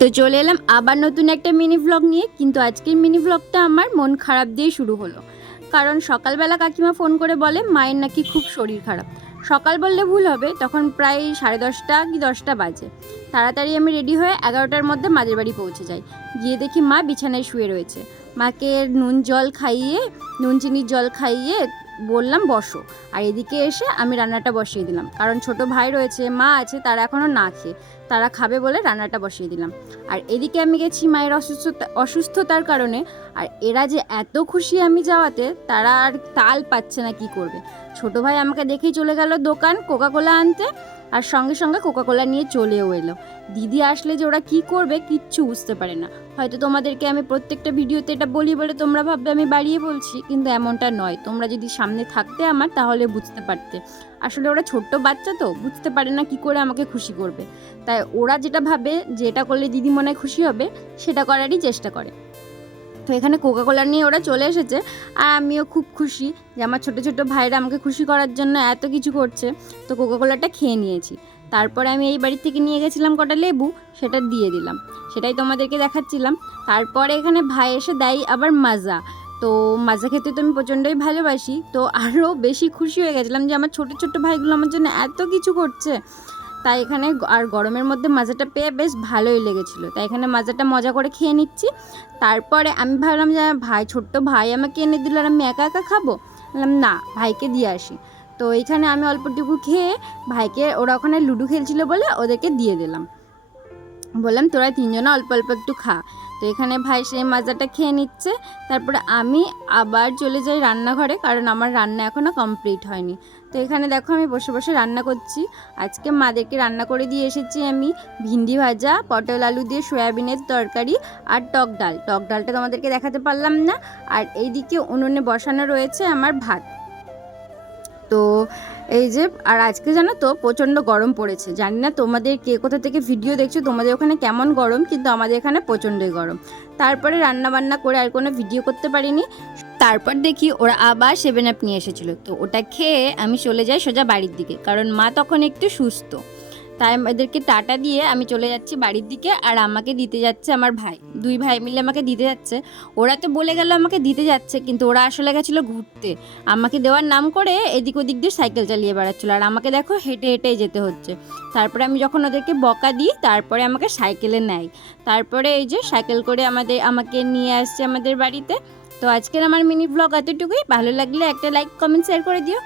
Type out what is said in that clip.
তো চলে এলাম আবার নতুন একটা মিনি ভ্লগ নিয়ে। কিন্তু আজকের মিনি ভ্লগটা আমার মন খারাপ দিয়ে শুরু হলো, কারণ সকালবেলা কাকিমা ফোন করে বলে মায়ের নাকি খুব শরীর খারাপ। সকাল বললে ভুল হবে, তখন প্রায় 10:30 কি 10টা বাজে। তাড়াতাড়ি আমি রেডি হয়ে 11টার মধ্যে মাদের বাড়ি পৌঁছে যাই। গিয়ে দেখি মা বিছানায় শুয়ে রয়েছে। মাকে নুন চিনির জল খাইয়ে বললাম বসো, আর এদিকে এসে আমি রান্নাটা বসিয়ে দিলাম, কারণ ছোট ভাই রয়েছে, মা আছে, তারা এখনও না খেয়ে তারা খাবে বলে রান্নাটা বসিয়ে দিলাম। আর এদিকে আমি গেছি মায়ের অসুস্থতার কারণে। আর এরা যে এত খুশি আমি যাওয়াতে, তারা আর তাল পাচ্ছে না কি করবে। ছোট ভাই আমাকে দেখেই চলে গেল দোকান কোকাকোলা আনতে, আর সঙ্গে সঙ্গে কোকাকোলা নিয়ে চলেও এলো। দিদি আসলে যে ওরা কি করবে কিচ্ছু বুঝতে পারে না। হয়তো তোমাদেরকে আমি প্রত্যেকটা ভিডিওতে এটা বলি বলে তোমরা ভাববে আমি বাড়িয়ে বলছি, কিন্তু এমনটা নয়। তোমরা যদি সামনে থাকতে আমার, তাহলে বুঝতে পারতে। আসলে ওরা ছোট্ট বাচ্চা তো, বুঝতে পারে না কি করে আমাকে খুশি করবে। তাই ওরা যেটা ভাবে যে এটা করলে দিদি মনে হয় খুশি হবে, সেটা করারই চেষ্টা করে। তো এখানে কোকাকোলা নিয়ে ওরা চলে এসেছে, আর আমিও খুব খুশি যে আমার ছোট ছোট ভাইরা আমাকে খুশি করার জন্য এত কিছু করছে। তো কোকাকোলাটা খেয়ে নিয়েছি। তারপরে আমি এই বাড়ি থেকে নিয়ে গেছিলাম কটা লেবু, সেটা দিয়ে দিলাম, সেটাই তোমাদেরকে দেখাচ্ছিলাম। তারপরে এখানে ভাই এসে দেয় আবার মাজা। তো মাজা খেতে তো আমি প্রচণ্ডই ভালোবাসি, তো আরও বেশি খুশি হয়ে গেছিলাম যে আমার ছোট ছোট ভাইগুলো আমার জন্য এত কিছু করছে। তাই এখানে আর গরমের মধ্যে মাজাটা পেয়ে বেশ ভালোই লেগেছিলো, তাই এখানে মাজাটা মজা করে খেয়ে নিচ্ছি। তারপরে আমি ভাবলাম যে ছোট্ট ভাই আমাকে এনে দিল আর আমি একা একা খাবো। বললাম না, ভাইকে দিয়ে আসি। তো এইখানে আমি অল্পটুকু খেয়ে ভাইকে, ওরা ওখানে লুডো খেলছিল বলে ওদেরকে দিয়ে দিলাম। বললাম তোরা তিনজনে অল্প অল্প একটু খা। তো এখানে ভাই সেই মাজাটা খেয়ে নিচ্ছে। তারপরে আমি আবার চলে যাই রান্নাঘরে, কারণ আমার রান্না এখনও কমপ্লিট হয়নি। তো এখানে দেখো আমি বসে বসে রান্না করছি। আজকে মাদেরকে রান্না করে দিয়ে এসেছি আমি ভিন্ডি ভাজা, পটল আলু দিয়ে সয়াবিনের তরকারি, আর টক ডালটা তোমাদেরকে দেখাতে পারলাম না। আর এইদিকে উনুনে বসানো রয়েছে আমার ভাত। তো এই যে, আর আজকে জানো তো প্রচণ্ড গরম পড়েছে। জানি না তোমাদের কে কোথা থেকে ভিডিও দেখছো, তোমাদের ওখানে কেমন গরম, কিন্তু আমাদের এখানে প্রচণ্ডই গরম। তারপরে রান্না বান্না করে আর কোনো ভিডিও করতে পারিনি। তারপর দেখি ওরা আবার 7 আপ নিয়ে এসেছিলো, তো ওটা খেয়ে আমি চলে যাই সোজা বাড়ির দিকে, কারণ মা তখন একটু সুস্থ। তাই এদেরকে টাটা দিয়ে আমি চলে যাচ্ছি বাড়ির দিকে। আর আমাকে দিতে যাচ্ছে আমার ভাই, 2 ভাই মিলে আমাকে দিতে যাচ্ছে। ওরা তো বলে গেল আমাকে দিতে যাচ্ছে, কিন্তু ওরা আসলে গেছিলো ঘুরতে। আমাকে দেওয়ার নাম করে এদিক ওদিক দিয়ে সাইকেল চালিয়ে বেড়াচ্ছিলো, আর আমাকে দেখো হেঁটে হেঁটেই যেতে হচ্ছে। তারপরে আমি যখন ওদেরকে বকা দিই, তারপরে আমাকে সাইকেলে নেয়। তারপরে এই যে সাইকেল করে আমাকে নিয়ে আসছে আমাদের বাড়িতে। তো আজকের আমার মিনি ব্লগ এতটুকুই। ভালো লাগলে একটা লাইক, কমেন্ট, শেয়ার করে দিও।